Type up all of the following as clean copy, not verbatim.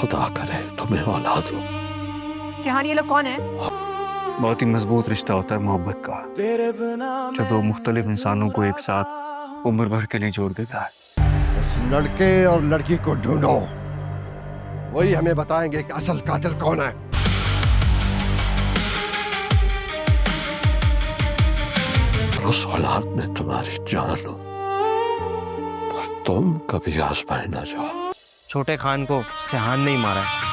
खुदा करे तुम्हें औलाद हो। सिहान, ये लोग कौन है? बहुत ही मजबूत रिश्ता होता है मोहब्बत का, जब दो मुख्तलिफ इंसानों को एक साथ उम्र भर के लिए जोड़ देता है। उस लड़के और लड़की को ढूंढो, वही हमें बताएंगे कि असल कातिल कौन है। और उस औलाद में तुम्हारी जान हो, पर तुम कभी आजमाए ना जाओ। छोटे खान को सिहान नहीं मारा है।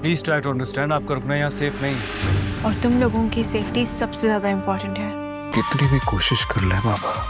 प्लीज ट्राई टू अंडरस्टैंड, आपका रुकना यहाँ सेफ नहीं है। और तुम लोगों की सेफ्टी सबसे ज्यादा इम्पोर्टेंट है। कितनी भी कोशिश कर ले बाबा,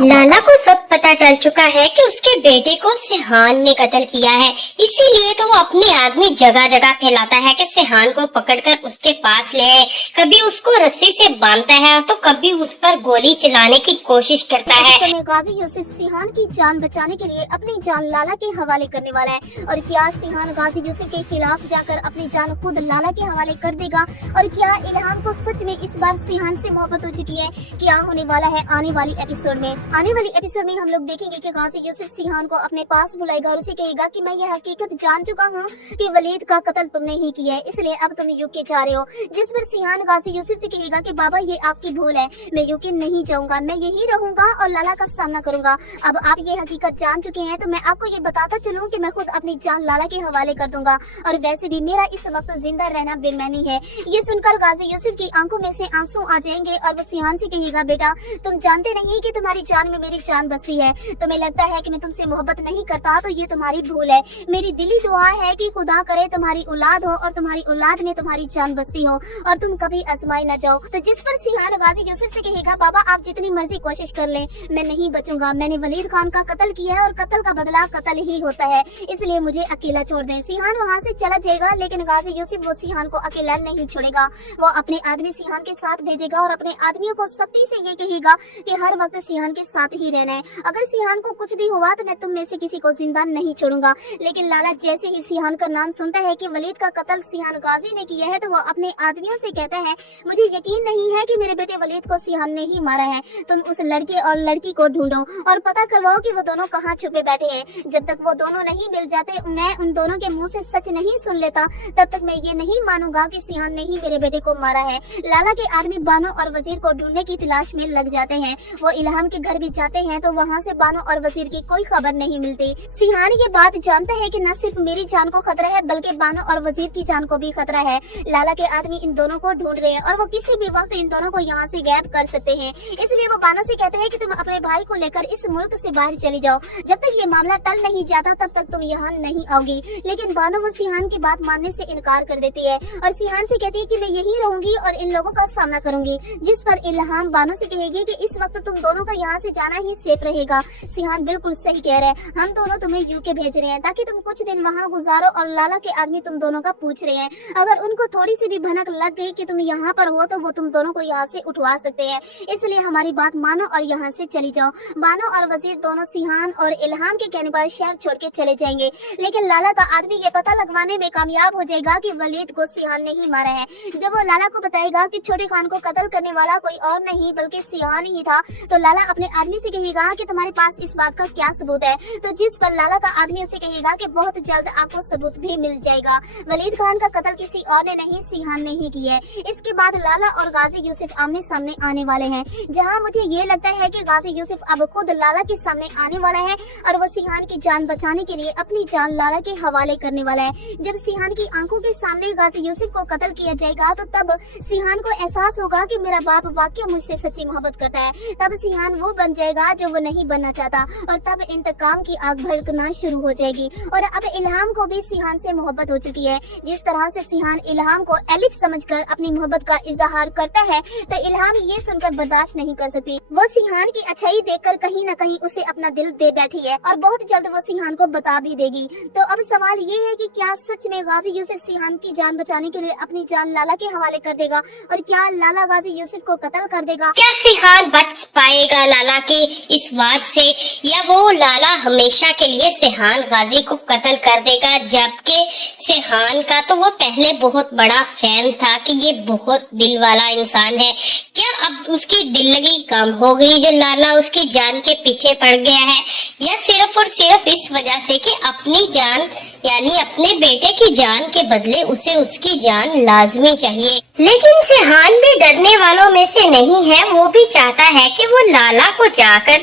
लाला को सब पता चल चुका है कि उसके बेटे को सिहान ने कत्ल किया है, इसीलिए तो वो अपने आदमी जगह जगह फैलाता है कि सिहान को पकड़कर उसके पास ले आए। कभी उसको रस्सी से बांधता है तो कभी उस पर गोली चलाने की कोशिश करता है। समय गाजी यूसुफ सिहान की जान बचाने के लिए अपनी जान लाला के हवाले करने वाला है। और क्या सिहान गाजी यूसुफ के खिलाफ जाकर अपनी जान खुद लाला के हवाले कर देगा? और क्या इल्हाम को सच में इस बार सिहान से मोहब्बत हो चुकी है? क्या होने वाला है आने वाली एपिसोड में? आने वाली एपिसोड में हम लोग देखेंगे कि गाजी यूसुफ सिहान को अपने पास बुलाएगा और उसे कहेगा कि मैं यह हकीकत जान चुका हूँ कि वलीद का कत्ल तुमने ही किया है, इसलिए अब तुम यूके जा रहे हो। जिस पर सिहान गाजी यूसुफ से कहेगा कि बाबा ये आपकी भूल है, मैं यूके नहीं जाऊंगा, मैं यही रहूंगा और लाला का सामना करूंगा। अब आप ये हकीकत जान चुके हैं तो मैं आपको ये बताता चलूँ कि मैं खुद अपनी जान लाला के हवाले कर दूंगा। और वैसे भी मेरा इस वक्त जिंदा रहना बेमैनी है। ये सुनकर गाजी यूसुफ की आंखों में से आंसू आ जाएंगे और वो सिहान से कहेगा, बेटा तुम जानते नहीं कि तुम्हारी जान में मेरी जान बसती है। तुम्हें लगता है कि मैं तुमसे मोहब्बत नहीं करता, तो ये तुम्हारी भूल है। मेरी दिली दुआ है कि खुदा करे तुम्हारी औलाद हो और तुम्हारी औलाद में तुम्हारी जान बसती हो और तुम कभी आजमाए न जाओ। तो जिस पर सिहान गाजी यूसुफ से कहेगा, बाबा आप जितनी मर्जी कोशिश कर लें, मैं नहीं बचूंगा। मैंने वलीद खान का कत्ल किया है और कत्ल का बदला कत्ल ही होता है, इसलिए मुझे अकेला छोड़ दें। सिहान वहाँ से चला जाएगा, लेकिन गाजी यूसुफ वो सिहान को अकेला नहीं छोड़ेगा। वो अपने आदमी सिहान के साथ भेजेगा और अपने आदमियों को सख्ती से ये कहेगा कि हर वक्त सिहान के साथ ही रहना है। अगर सिहान को कुछ भी हुआ तो मैं तुम में से किसी को जिंदा नहीं छोड़ूंगा। लेकिन लाला जैसे ही सिहान का नाम सुनता है कि वलीद का कत्ल सिहान गाजी ने किया है, तो वो अपने आदमियों से कहता है, मुझे यकीन नहीं है कि मेरे बेटे वलीद को सिहान ने ही मारा है। तुम उस लड़के और लड़की को ढूंढो और पता करवाओ कि वो दोनों कहाँ छुपे बैठे हैं। जब तक वो दोनों नहीं मिल जाते, मैं उन दोनों के मुंह से सच नहीं सुन लेता, तब तक मैं ये नहीं मानूंगा कि सिहान ने ही मेरे बेटे को मारा है। लाला के आदमी बानो और वजीर को ढूंढने की तलाश में लग जाते हैं। वो इल्हाम के घर भी जाते हैं तो वहाँ से बानो और वजीर की कोई खबर नहीं मिलती। सिहान ये बात जानता है कि न सिर्फ मेरी जान को खतरा है, बल्कि बानो और वजीर की जान को भी खतरा है। लाला के आदमी इन दोनों को ढूंढ रहे हैं और वो किसी भी वक्त इन दोनों को यहाँ से गायब कर सकते हैं। इसलिए वो बानो से कहते हैं कि तुम अपने भाई को लेकर इस मुल्क से बाहर चली जाओ। जब तक ये मामला टल नहीं जाता तब तक तुम यहाँ नहीं आओगी। लेकिन बानो वो सिहान की बात मानने से इनकार कर देती है और सिहान से कहती है कि मैं यहीं रहूंगी और इन लोगों का सामना करूंगी। जिस पर इल्हाम बानो से कहेगी कि इस वक्त तुम दोनों का यहाँ से जाना ही सेफ रहेगा। सिहान बिल्कुल सही कह रहे हैं, हम दोनों तुम्हें यूके भेज रहे हैं ताकि तुम कुछ दिन वहाँ गुजारो। और लाला के आदमी तुम दोनों का पूछ रहे हैं, अगर उनको थोड़ी सी भी भनक लग गई कि तुम यहाँ पर हो तो वो तुम दोनों को यहाँ से उठवा सकते हैं। इसलिए हमारी बात मानो और यहाँ से चली जाओ। बानो और वजीर दोनों सिहान और इल्हाम के कहने पर शहर छोड़ के चले जाएंगे। लेकिन लाला का आदमी ये पता लगवाने में कामयाब हो जाएगा कि वलीद को सिहान ने ही मारा है। जब वो लाला को बताएगा कि छोटे खान को कत्ल करने वाला कोई और नहीं बल्कि सिहान ही था, तो लाला अपने आदमी से कहेगा कि तुम्हारे पास इस बात का क्या सबूत है? तो जिस पर लाला का आदमी उसे कहेगा कि बहुत जल्द आपको सबूत भी मिल जाएगा। वलीद खान का कत्ल किसी और ने नहीं, सिहान ने ही किया है। इसके बाद लाला और गाजी यूसुफ आमने सामने आने वाले हैं, जहां मुझे ये लगता है कि गाजी यूसुफ अब खुद लाला के सामने आने वाला है और वो सिहान की जान बचाने के लिए अपनी जान लाला के हवाले करने वाला है। जब सिहान की आंखों के सामने गाजी यूसुफ को कत्ल किया जाएगा तो तब सिहान को एहसास होगा कि मेरा बाप वाकई मुझसे सच्ची मोहब्बत करता है। तब सिहान वो बन जाएगा जो वो नहीं बनना चाहता और तब इंतकाम की आग भड़कना शुरू हो जाएगी। और अब इल्हाम को भी सिहान से मोहब्बत हो चुकी है। जिस तरह से सिहान इल्हाम को एलिफ समझकर अपनी मोहब्बत का इजहार करता है, तो इल्हाम ये सुनकर बर्दाश्त नहीं कर सकती। वो सिहान की अच्छाई देखकर कहीं न कहीं उसे अपना दिल दे बैठी है और बहुत जल्द वो सिहान को बता भी देगी। तो अब सवाल ये है कि क्या सच में गाजी यूसुफ सिहान की जान बचाने के लिए अपनी जान लाला के हवाले कर देगा और क्या लाला गाजी यूसुफ को कत्ल कर देगा? क्या सिहान बच पाएगा देगा लाला की इस बात से, या वो लाला हमेशा के लिए सेहान गाजी को कत्ल कर देगा, जबकि सेहान का तो वो पहले बहुत बड़ा फैन था कि ये बहुत दिल वाला इंसान है। क्या अब उसकी दिल लगी कम हो गई जो लाला उसकी जान के पीछे पड़ गया है, या सिर्फ और सिर्फ इस वजह से कि अपनी जान यानी अपने बेटे की जान के बदले उसे उसकी जान लाजमी चाहिए। लेकिन सेहान भी डरने वालों में से नहीं है, वो भी चाहता है कि वो लाला को जाकर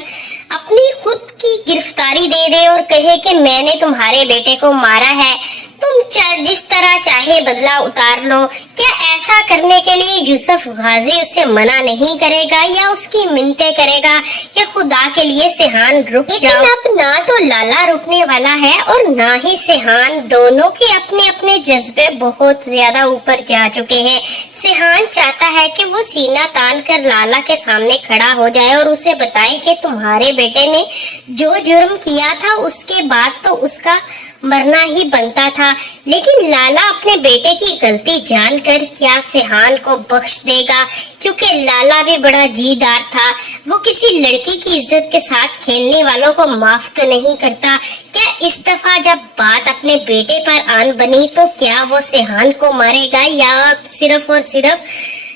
अपनी खुद की गिरफ्तारी दे दे और कहे कि मैंने तुम्हारे बेटे को मारा है, तुम जिस तरह चाहे बदला उतार लो। क्या ऐसा करने के लिए यूसुफ गाजी उससे मना नहीं करेगा या उसकी मिन्नतें करेगा कि खुदा के लिए सेहान रुक जाओ? लेकिन अब ना तो लाला रुकने वाला है और ना ही सेहान, दोनों के अपने अपने जज्बे बहुत ज्यादा ऊपर जा चुके हैं। सेहान चाहता है कि वो सीना तान कर लाला के सामने खड़ा हो जाए और उसे बताए कि तुम्हारे बेटे ने जो जुर्म किया था उसके बाद तो उसका मरना ही बनता था, लेकिन लाला अपने बेटे की गलती जानकर क्या सेहान को बख्श देगा? क्योंकि लाला भी बड़ा जीदार था, वो किसी लड़की की इज्जत के साथ खेलने वालों को माफ तो नहीं करता। क्या इस दफा जब बात अपने बेटे पर आन बनी तो क्या वो सेहान को मारेगा या सिर्फ और सिर्फ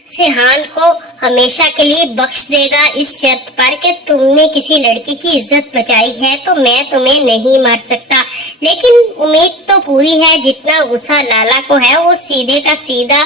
सेहान को हमेशा के लिए बख्श देगा इस शर्त पर कि तुमने किसी लड़की की इज्जत बचाई है तो मैं तुम्हें नहीं मार सकता। लेकिन उम्मीद तो पूरी है, जितना गुस्सा लाला को है वो सीधे का सीधा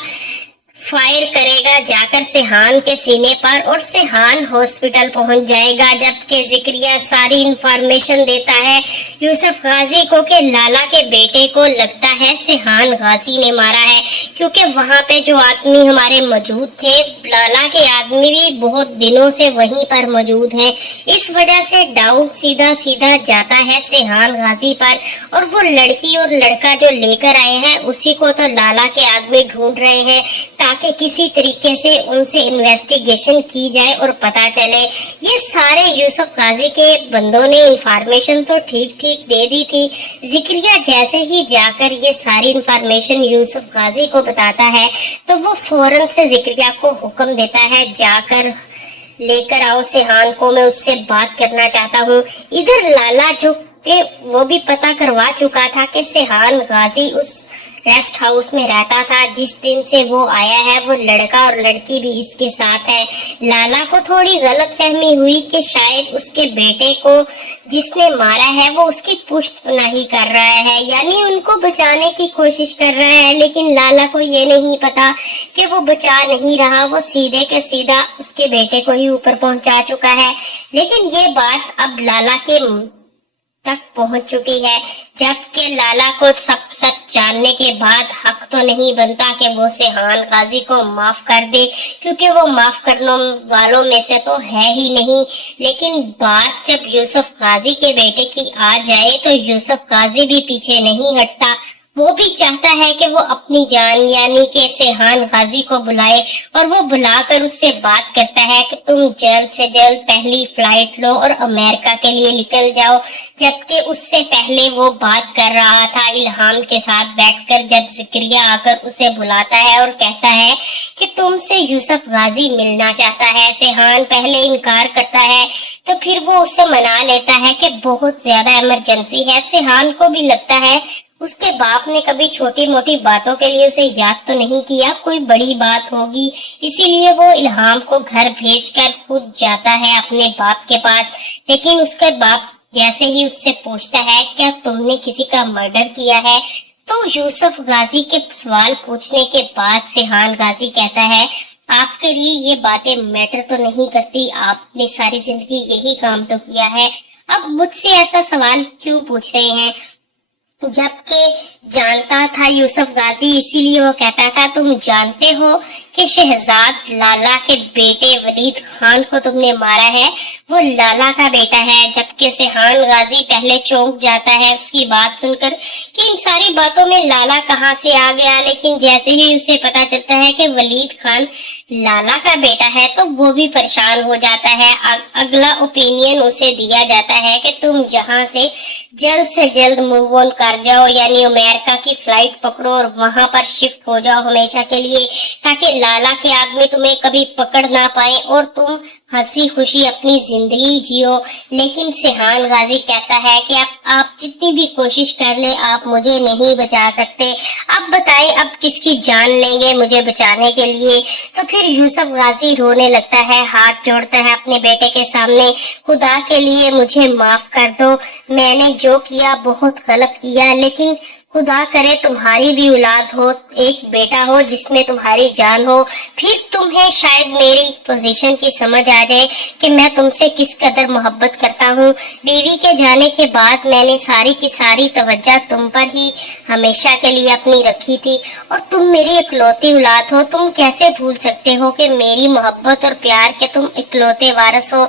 फायर करेगा जाकर सेहान के सीने पर और सेहान हॉस्पिटल पहुंच जाएगा। जबकि जिक्रिया सारी इंफॉर्मेशन देता है यूसुफ गाजी को कि लाला के बेटे को लगता है सेहान गाजी ने मारा है, क्योंकि वहां पे जो आदमी हमारे मौजूद थे, लाला के आदमी भी बहुत दिनों से वहीं पर मौजूद हैं। इस वजह से डाउट सीधा सीधा जाता है सेहान गाजी पर, और वो लड़की और लड़का जो लेकर आए हैं उसी को तो लाला के आदमी ढूंढ रहे हैं ताकि किसी तरीके से उनसे इन्वेस्टिगेशन की जाए और पता चले। ये सारे यूसुफ गाजी के बंदों ने इंफॉर्मेशन तो ठीक ठीक दे दी थी। जिक्रिया जैसे ही जाकर ये सारी इंफॉर्मेशन यूसुफ गाजी को बताता है तो वो फौरन से जिक्रिया को हुक्म देता है जाकर लेकर आओ सेहान को, मैं उससे बात करना चाहता हूँ। इधर लाला जो कि वो भी पता करवा चुका था कि सेहान गाजी उस रेस्ट हाउस में रहता था जिस दिन से वो आया है, वो लड़का और लड़की भी इसके साथ है। लाला को थोड़ी गलत फहमी हुई कि शायद उसके बेटे को जिसने मारा है वो उसकी पुश्तपनाही कर रहा है, यानी उनको बचाने की कोशिश कर रहा है, लेकिन लाला को ये नहीं पता कि वो बचा नहीं रहा, वो सीधे के सीधा उसके बेटे को ही ऊपर पहुंचा चुका है। लेकिन ये बात अब लाला के तक पहुंच चुकी है, जबकि लाला को सब सच जानने के बाद हक तो नहीं बनता कि वो सेहान गाजी को माफ कर दे, क्योंकि वो माफ करने वालों में से तो है ही नहीं। लेकिन बात जब यूसुफ गाजी के बेटे की आ जाए तो यूसुफ गाजी भी पीछे नहीं हटता। वो भी चाहता है कि वो अपनी जान यानी कि सेहान गाजी को बुलाए और वो बुलाकर उससे बात करता है कि तुम जल्द से जल्द पहली फ्लाइट लो और अमेरिका के लिए निकल जाओ। जबकि उससे पहले वो बात कर रहा था इल्हाम के साथ बैठकर, जब जिक्रिया आकर उसे बुलाता है और कहता है कि तुमसे यूसुफ गाजी मिलना चाहता है। सेहान पहले इनकार करता है तो फिर वो उसे मना लेता है कि बहुत ज्यादा इमरजेंसी है। सेहान को भी लगता है उसके बाप ने कभी छोटी मोटी बातों के लिए उसे याद तो नहीं किया, कोई बड़ी बात होगी, इसीलिए वो इल्हाम को घर भेजकर खुद जाता है अपने बाप के पास। लेकिन उसके बाप जैसे ही उससे पूछता है क्या तुमने किसी का मर्डर किया है, तो यूसुफ गाजी के सवाल पूछने के बाद सेहान गाजी कहता है आपके लिए ये बातें मैटर तो नहीं करती, आपने सारी जिंदगी यही काम तो किया है, अब मुझसे ऐसा सवाल क्यों पूछ रहे हैं? जबकि जानता था यूसुफ गाजी, इसीलिए वो कहता था तुम जानते हो कि शहजाद लाला के बेटे वलीद खान को तुमने मारा है, वो लाला का बेटा है। जबकि सेहान गाजी पहले चौंक जाता है उसकी बात सुनकर कि इन सारी बातों में लाला कहाँ से आ गया, लेकिन जैसे ही उसे पता चलता है कि वलीद खान लाला का बेटा है तो वो भी परेशान हो जाता है। अगला ओपिनियन उसे दिया जाता है कि तुम यहाँ से जल्द मूव ऑन कर जाओ, यानी अमेरिका की फ्लाइट पकड़ो और वहां पर शिफ्ट हो जाओ हमेशा के लिए, ताकि लाला की आग में तुम्हें कभी पकड़ ना पाए और तुम हंसी खुशी अपनी जिंदगी जियो। लेकिन सिहान गाजी कहता है कि आप जितनी भी कोशिश कर ले आप मुझे नहीं बचा सकते। अब बताएं अब किसकी जान लेंगे मुझे बचाने के लिए। तो फिर यूसुफ गाजी रोने लगता है, हाथ जोड़ता है अपने बेटे के सामने, खुदा के लिए मुझे माफ कर दो, मैंने जो किया बहुत गलत किया, लेकिन खुदा करे तुम्हारी भी औलाद हो, एक बेटा हो जिसमें तुम्हारी जान हो, फिर तुम्हें शायद मेरी पोजीशन की समझ आ जाए कि मैं तुमसे किस कदर मोहब्बत करता हूँ। बीवी के जाने के बाद मैंने सारी की सारी तवज्जो तुम पर ही हमेशा के लिए अपनी रखी थी और तुम मेरी इकलौती औलाद हो। तुम कैसे भूल सकते हो कि मेरी मोहब्बत और प्यार के तुम इकलौते वारिस हो।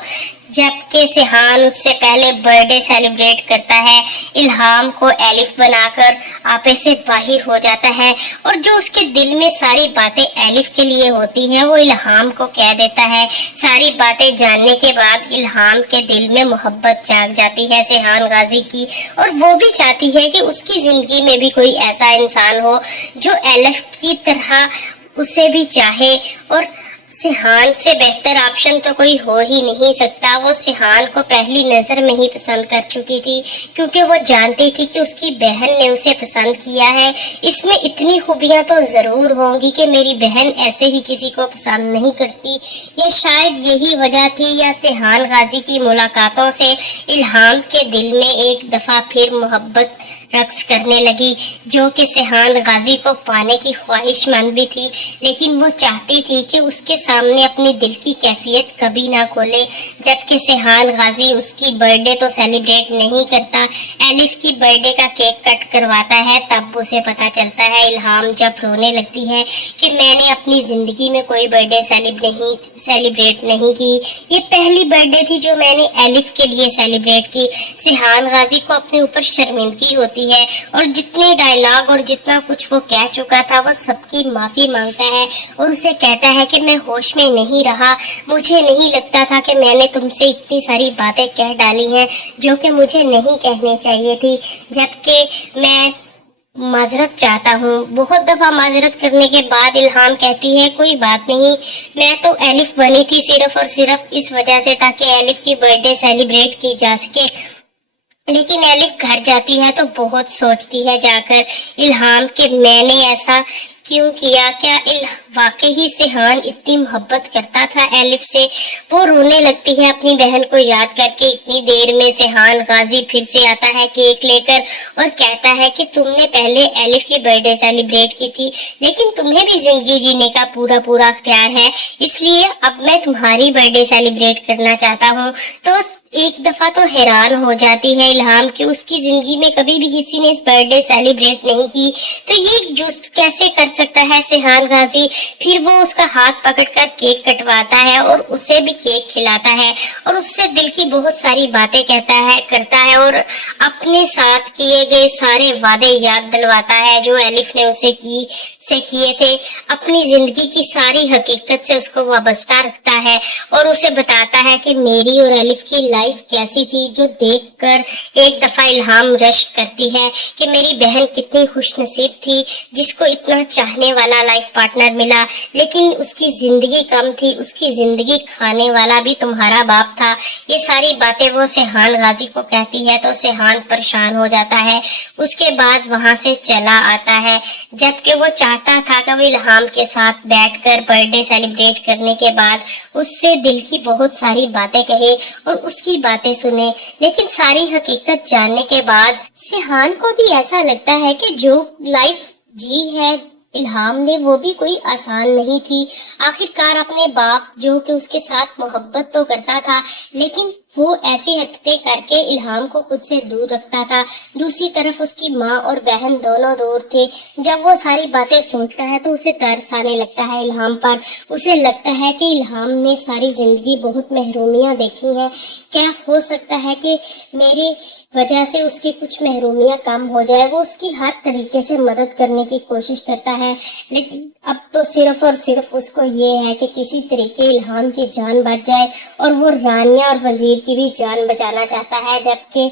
जबकि सिहान उससे पहले बर्थडे सेलिब्रेट करता है, इल्हाम को एलिफ बनाकर आपे से बाहिर हो जाता है और जो उसके दिल में सारी बातें एलिफ के लिए होती हैं वो इल्हाम को कह देता है। सारी बातें जानने के बाद इल्हाम के दिल में मोहब्बत जाग जाती है सिहान गाजी की और वो भी चाहती है कि उसकी जिंदगी में भी कोई ऐसा इंसान हो जो एलिफ की तरह उसे भी चाहे। और सिहान से बेहतर ऑप्शन तो कोई हो ही नहीं सकता। वो सिहान को पहली नजर में ही पसंद कर चुकी थी क्योंकि वो जानती थी कि उसकी बहन ने उसे पसंद किया है। इसमें इतनी खूबियां तो जरूर होंगी कि मेरी बहन ऐसे ही किसी को पसंद नहीं करती। ये शायद यही वजह थी या सिहान गाजी की मुलाकातों से इल्हाम के दिल में एक दफा फिर मोहब्बत रक्स करने लगी जो कि सिहान गाजी को पाने की ख्वाहिशमंद भी थी, लेकिन वो चाहती थी कि उसके सामने अपनी दिल की कैफियत कभी ना खोले। जबकि सिहान गाजी उसकी बर्थडे तो सेलिब्रेट नहीं करता, एलिफ की बर्थडे का केक कट करवाता है। तब उसे पता चलता है, इल्हाम जब रोने लगती है कि मैंने अपनी जिंदगी में कोई बर्थडे सेलिब्रेट नहीं की, ये पहली बर्थडे थी जो मैंने एलिफ के लिए सेलिब्रेट की। सिहान गाजी को अपने ऊपर शर्मिंदगी होती है और जितने डायलॉग और जितना कुछ वो कह चुका था वो सबकी माफी मांगता है और उसे कहता है कि मैं होश में नहीं रहा, मुझे नहीं लगता था कि मैंने तुमसे इतनी सारी बातें कह डाली हैं जो कि मुझे नहीं कहने चाहिए थी। जबकि मैं माजरत चाहता हूँ। बहुत दफा माजरत करने के बाद इल्हाम कहती है कोई बात नहीं, मैं तो एलिफ बनी थी सिर्फ और सिर्फ इस वजह से ताकि एलिफ की बर्थडे सेलिब्रेट की जा सके। लेकिन एलिफ घर जाती है तो बहुत सोचती है जाकर इल्हाम कि मैंने ऐसा क्यों किया, क्या वाकई ही सिहान इतनी मोहब्बत करता था एलिफ से। वो रोने लगती है अपनी बहन को याद करके। इतनी देर में सिहान गाजी फिर से आता है केक लेकर और कहता है कि तुमने पहले एलिफ की बर्थडे सेलिब्रेट की थी लेकिन तुम्हें भी जिंदगी जीने का पूरा अख्तियार है, इसलिए अब मैं तुम्हारी बर्थडे सेलिब्रेट करना चाहता हूँ। तो एक दफा तो हैरान हो जाती है इल्हाम कि उसकी जिंदगी में कभी भी किसी ने इस बर्थडे सेलिब्रेट नहीं की, तो ये जुस्त कैसे कर सकता है सिहान गाजी। फिर वो उसका हाथ पकड़कर केक कटवाता है और उसे भी केक खिलाता है और उससे दिल की बहुत सारी बातें करता है और अपने साथ किए गए सारे वादे याद दिलवाता है जो एलिफ ने उसे किए थे। अपनी जिंदगी की सारी हकीकत से उसको वाबस्ता रखता है और उसे बताता है कि मेरी और एलिफ की लाइफ कैसी थी, जो देखकर एक दफा इल्हाम रश करती है कि मेरी बहन कितनी खुशनसीब थी जिसको इतना चाहने वाला लाइफ पार्टनर मिला, लेकिन उसकी जिंदगी कम थी, उसकी जिंदगी खाने वाला भी तुम्हारा बाप था। ये सारी बातें वो सिहान गाजी को कहती है तो सिहान परेशान हो जाता है। उसके बाद वहां से चला आता है जबकि वो चाहता था कि वो इल्हाम के साथ बैठकर बर्थडे सेलिब्रेट करने के बाद उससे दिल की बहुत सारी बातें कहे और उसकी बातें सुने। लेकिन सारी हकीकत जानने के बाद सिहान को भी ऐसा लगता है कि जो लाइफ जी है इल्हाम ने वो भी कोई आसान नहीं थी। आखिरकार अपने बाप जो कि उसके साथ मोहब्बत तो करता था लेकिन वो ऐसी हरकतें करके इल्हाम को खुद से दूर रखता था। दूसरी तरफ उसकी माँ और बहन दोनों दूर थे। जब वो सारी बातें सोचता है तो उसे तरस आने लगता है इल्हाम पर। उसे लगता है कि इल्हाम ने सारी जिंदगी बहुत महरूमियां देखी हैं, क्या हो सकता है कि मेरी वजह से उसकी कुछ महरूमियां कम हो जाए। वो उसकी हर तरीके से मदद करने की कोशिश करता है लेकिन अब तो सिर्फ और सिर्फ उसको ये है कि किसी तरीके इल्हाम की जान बच जाए और वो रानिया और वजीर की भी जान बचाना चाहता है। जबकि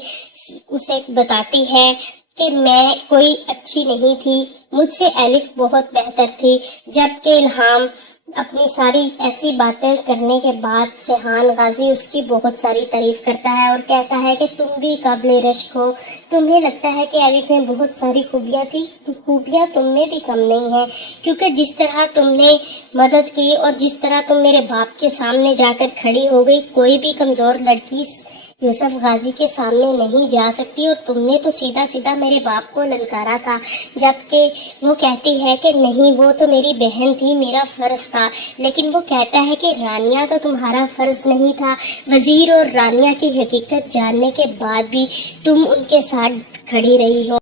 उसे बताती है कि मैं कोई अच्छी नहीं थी, मुझसे एलिफ बहुत बेहतर थी। जबकि इल्हाम اپنی ساری ایسی باتیں کرنے کے بعد سیحان غازی اس کی بہت ساری تعریف کرتا ہے اور کہتا ہے کہ تم بھی قابل رشک ہو. تمہیں لگتا ہے کہ الف میں بہت ساری خوبیاں تھی تو خوبیاں تم میں بھی کم نہیں ہیں, کیونکہ جس طرح تم نے مدد کی اور جس طرح تم میرے باپ کے سامنے جا کر کھڑی ہو گئی, کوئی بھی کمزور لڑکی یوسف غازی کے سامنے نہیں جا سکتی, اور تم نے تو سیدھا سیدھا میرے باپ کو للکارا تھا, جبکہ وہ کہتی ہے کہ نہیں وہ تو میری بہن تھی, میرا فرض تھا. لیکن وہ کہتا ہے کہ رانیہ تو تمہارا فرض نہیں تھا. وزیر اور رانیہ کی حقیقت جاننے کے بعد بھی تم ان کے ساتھ کھڑی رہی ہو.